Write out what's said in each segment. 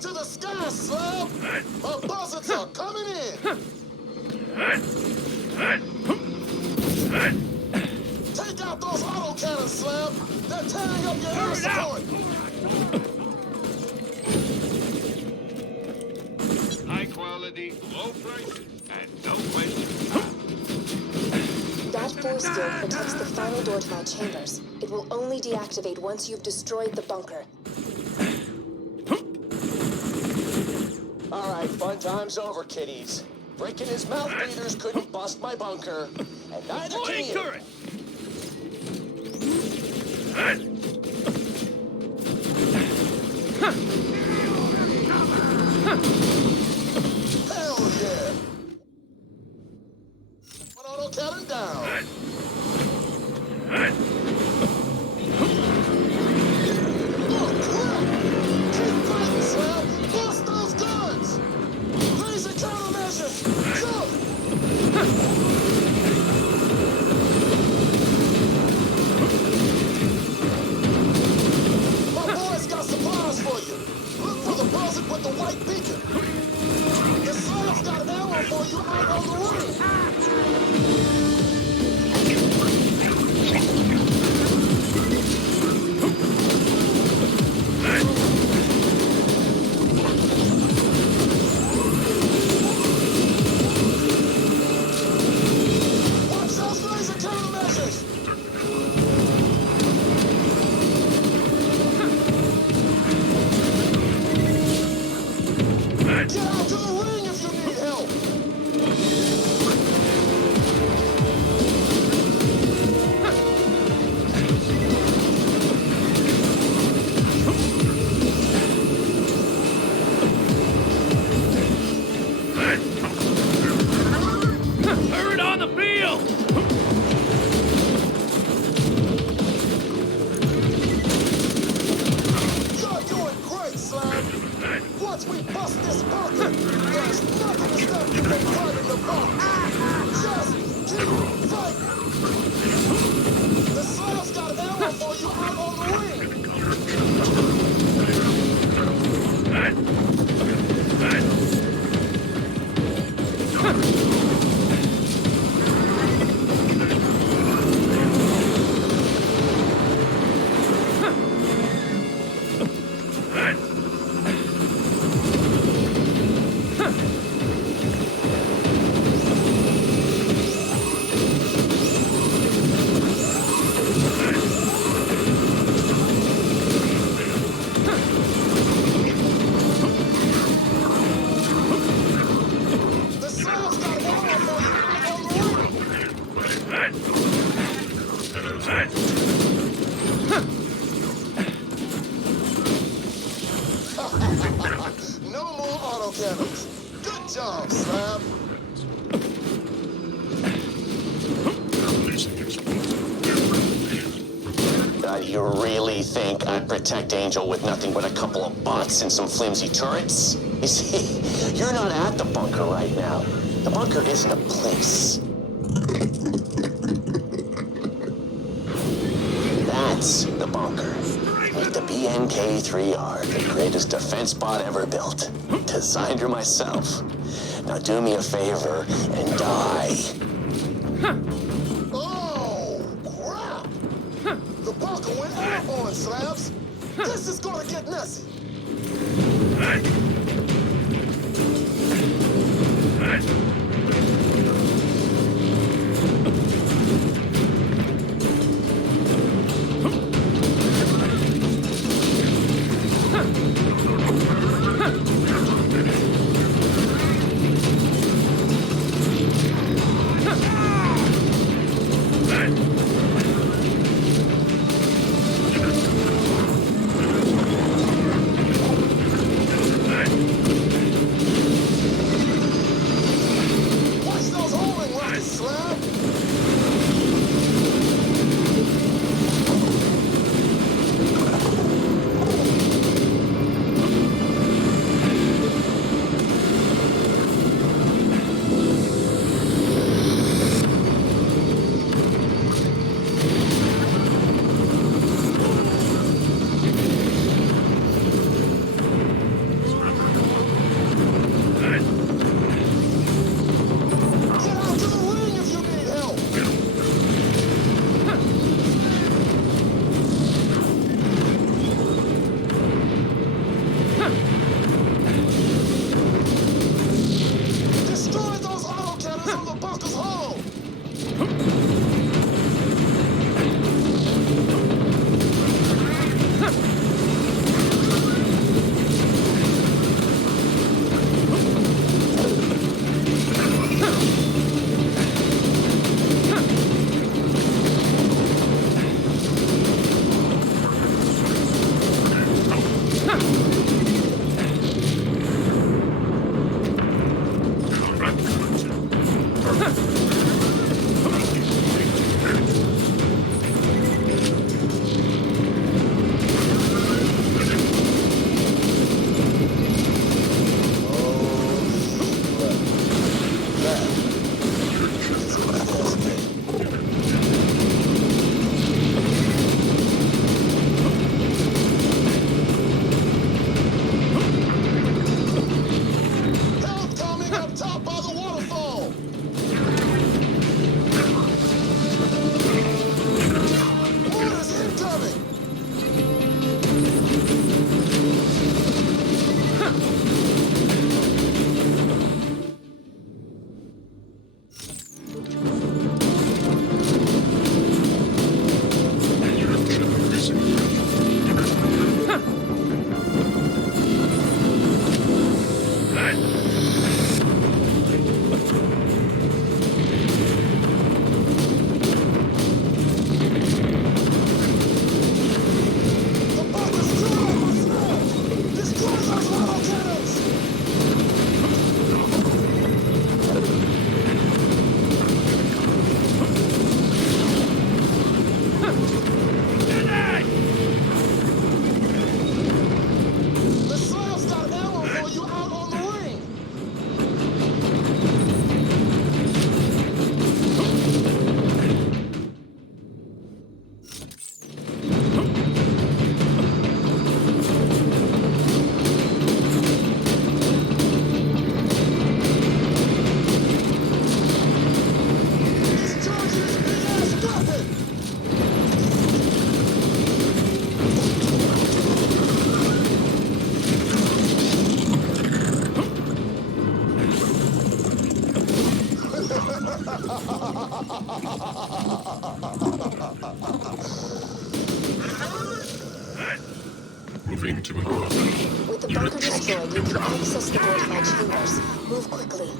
to the sky, Slab! My buzzards are coming in! Take out those autocannons, Slab! They're tearing up your air support! High quality, low prices, and no questions. That force field protects the final door to my chambers. It will only deactivate once you've destroyed the bunker. All right, fun time's over, kiddies. Breaking his mouth breathers couldn't bust my bunker, and neither can you. Turret! Hell yeah! One autocannon down. Oh, crap! Keep fighting, Slab! Bust those guns! Laser countermeasures! Jump! My boys got supplies for you. Look for the buzzard with the white beacon. The Slab's got an arrow for you out on the ring. Watch those laser countermeasures! Get out to the ring if you need help! Turret on the field! You're doing great, Slab! Once we bust this bunker, there's nothing to stop you from climbing the box! Just keep fighting! The Slab's got an arrow for you out on the ring! The Slab's got an arrow for you out on the ring! No more autocannons! Good job, Slab! You really think I'd protect Angel with nothing but a couple of bots and some flimsy turrets? You see, you're not at the bunker right now. The bunker isn't a place. That's the bunker. Like the BNK-3R, the greatest defense bot ever built. Designed her myself. Now do me a favor and die. Oh, crap! The bunker went airborne, Slabs! This is gonna get messy! Moving to above. With the bunker destroyed, you can access the fortified chambers. Move quickly.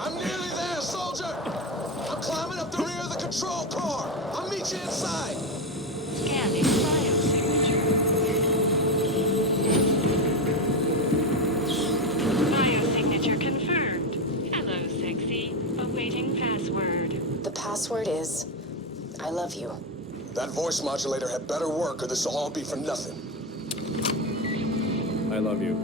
I'm nearly there, soldier! I'm climbing up the rear of the control car! I'll meet you inside! Scanning biosignature. Biosignature confirmed. Hello, sexy. Awaiting password. The password is, I love you. That voice modulator had better work or this will all be for nothing. I love you.